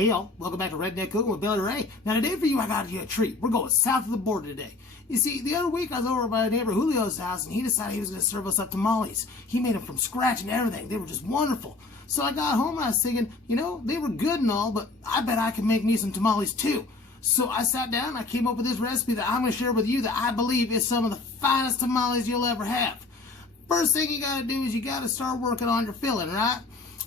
Hey y'all, welcome back to Redneck Cooking with Billy Ray. Now today for you I got you a treat. We're going south of the border today. You see, the other week I was over by my neighbor Julio's house and he decided he was going to serve us up tamales. He made them from scratch and everything. They were just wonderful. So I got home and I was thinking, you know, they were good and all, but I bet I could make me some tamales too. So I sat down and I came up with this recipe that I'm going to share with you that I believe is some of the finest tamales you'll ever have. First thing you got to do is you got to start working on your filling, right?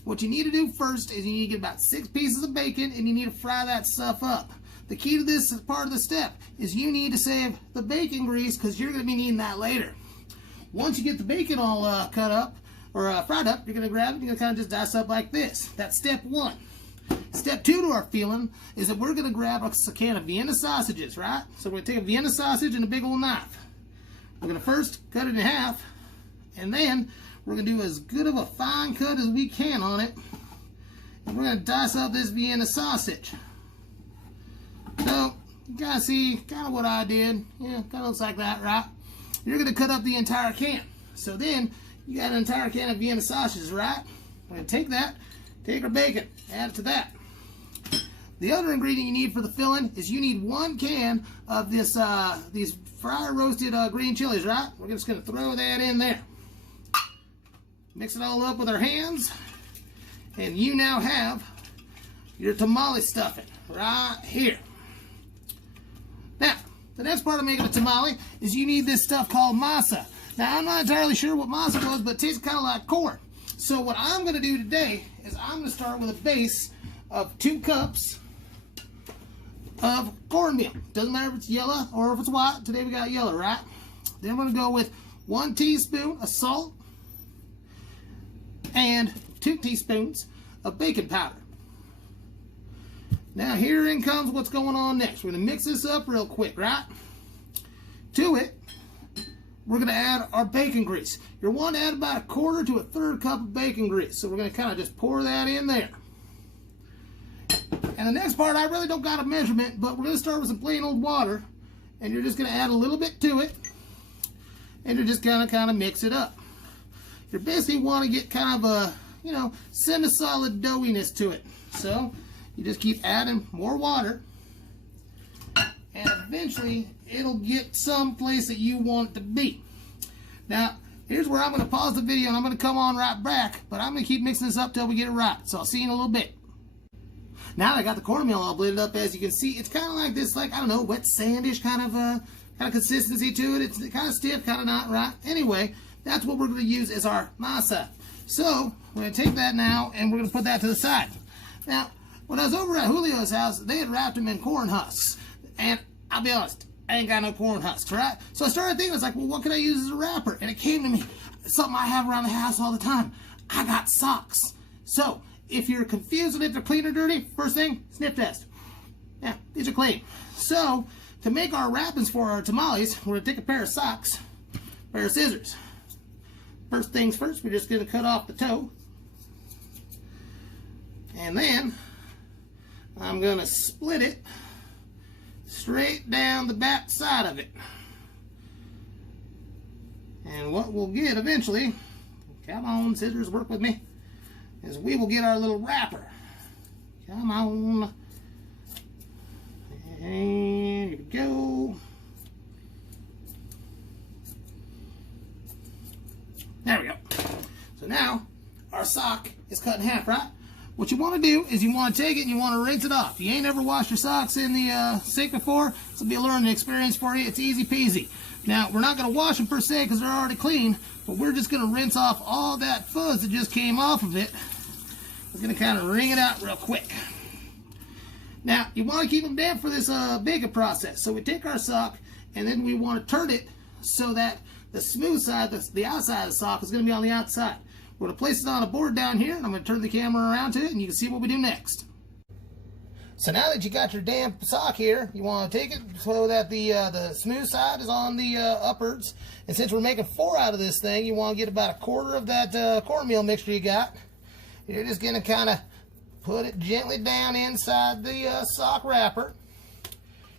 What you need to do first is you need to get about 6 pieces of bacon and you need to fry that stuff up. The key to this part of the step is you need to save the bacon grease because you're going to be needing that later. Once you get the bacon all cut up or fried up, you're going to grab it and you're going to kind of just dice up like this. That's step 1. Step 2 to our filling is that we're going to grab a can of Vienna sausages, right? So we're going to take a Vienna sausage and a big old knife. We're going to first cut it in half and then we're going to do as good of a fine cut as we can on it. And we're going to dice up this Vienna sausage. So, you guys see kind of what I did. Yeah, kind of looks like that, right? You're going to cut up the entire can. So then, you got an entire can of Vienna sausages, right? We're going to take that, take our bacon, add it to that. The other ingredient you need for the filling is you need 1 can of this these fry roasted green chilies, right? We're just going to throw that in there. Mix it all up with our hands, and you now have your tamale stuffing right here. Now, the next part of making a tamale is you need this stuff called masa. Now, I'm not entirely sure what masa was, but it tastes kind of like corn. So what I'm going to do today is I'm going to start with a base of 2 cups of cornmeal. Doesn't matter if it's yellow or if it's white. Today we got yellow, right? Then I'm going to go with 1 teaspoon of salt and 2 teaspoons of baking powder. Now here in comes what's going on next. We're going to mix this up real quick, right? To it, we're going to add our bacon grease. You're wanting to add about 1/4 to 1/3 cup of bacon grease. So we're going to kind of just pour that in there. And the next part, I really don't got a measurement, but we're going to start with some plain old water. And you're just going to add a little bit to it. And you're just going to kind of mix it up. You basically want to get kind of a, you know, semi-solid doughiness to it. So you just keep adding more water, and eventually it'll get someplace that you want it to be. Now, here's where I'm going to pause the video and I'm going to come on right back, but I'm going to keep mixing this up till we get it right. So I'll see you in a little bit. Now that I got the cornmeal all blended up, as you can see, it's kind of like this, like, I don't know, wet sandish kind of consistency to it. It's kind of stiff, kind of not, right? Anyway, that's what we're going to use as our masa. So, we're going to take that now, and we're going to put that to the side. Now, when I was over at Julio's house, they had wrapped them in corn husks. And I'll be honest, I ain't got no corn husks, right? So I started thinking, I was like, well, what can I use as a wrapper? And it came to me, something I have around the house all the time. I got socks. So, if you're confused on if they're clean or dirty, first thing, sniff test. Yeah, these are clean. So, to make our wrappings for our tamales, we're going to take a pair of socks, a pair of scissors. First things first, we're just going to cut off the toe. And then I'm going to split it straight down the back side of it. And what we'll get eventually, come on scissors, work with me, is we will get our little wrapper. Come on. And here we go. There we go. So now, our sock is cut in half, right? What you want to do is you want to take it and you want to rinse it off. You ain't ever washed your socks in the sink before. This will be a learning experience for you. It's easy peasy. Now, we're not going to wash them per se because they're already clean, but we're just going to rinse off all that fuzz that just came off of it. We're going to kind of wring it out real quick. Now, you want to keep them damp for this baking process. So we take our sock and then we want to turn it so that the smooth side, the outside of the sock, is going to be on the outside. We're going to place it on a board down here, and I'm going to turn the camera around to it, and you can see what we do next. So now that you got your damp sock here, you want to take it so that the smooth side is on the uppers. And since we're making 4 out of this thing, you want to get about 1/4 of that cornmeal mixture you got. You're just going to kind of put it gently down inside the sock wrapper.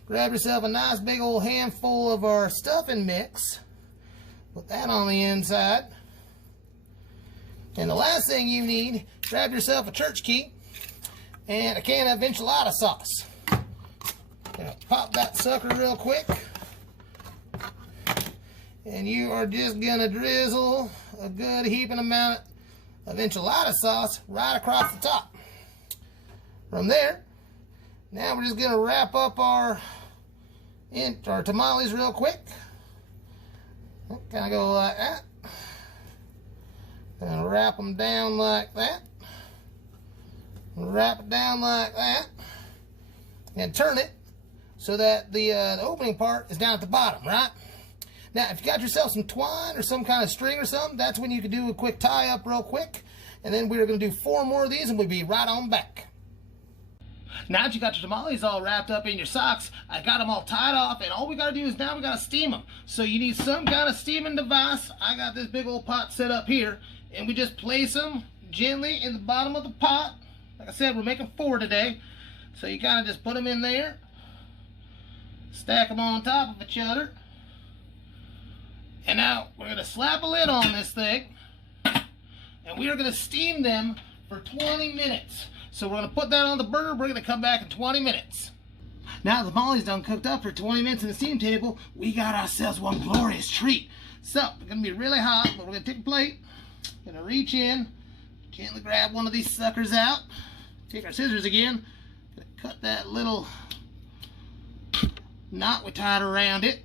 Grab yourself a nice big old handful of our stuffing mix. Put that on the inside. And the last thing you need, grab yourself a church key and a can of enchilada sauce. Gonna pop that sucker real quick. And you are just gonna drizzle a good heaping amount of enchilada sauce right across the top. From there, now we're just gonna wrap up our tamales real quick. Kind of go like that. And wrap them down like that. Wrap it down like that. And turn it so that the opening part is down at the bottom, right? Now, if you got yourself some twine or some kind of string or something, that's when you could do a quick tie up real quick. And then we're going to do 4 more of these and we'll be right on back. Now that you got your tamales all wrapped up in your socks, I got them all tied off, and all we got to do is now we got to steam them. So you need some kind of steaming device. I got this big old pot set up here, and we just place them gently in the bottom of the pot. Like I said, we're making 4 today. So you kind of just put them in there, stack them on top of each other. And now we're going to slap a lid on this thing, and we are going to steam them for 20 minutes. So we're going to put that on the burner. We're going to come back in 20 minutes. Now the tamales done cooked up for 20 minutes in the steam table. We got ourselves one glorious treat. So it's going to be really hot, but we're going to take a plate. Going to reach in, gently grab one of these suckers out. Take our scissors again. Going to cut that little knot we tied around it.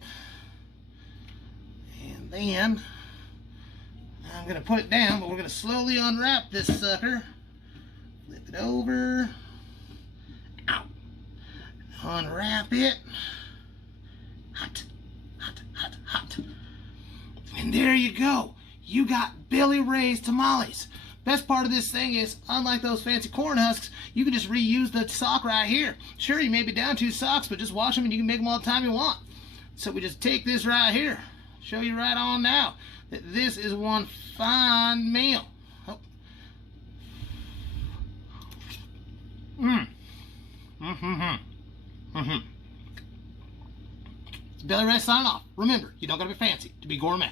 And then I'm going to put it down, but we're going to slowly unwrap this sucker. Flip it over. Ow. Unwrap it. Hot, hot, hot, hot. And there you go. You got Billy Ray's tamales. Best part of this thing is, unlike those fancy corn husks, you can just reuse the sock right here. Sure, you may be down 2 socks, but just wash them and you can make them all the time you want. So we just take this right here. Show you right on now that this is one fine meal. Oh. It's Billy Ray signing off. Remember, you don't gotta be fancy to be gourmet.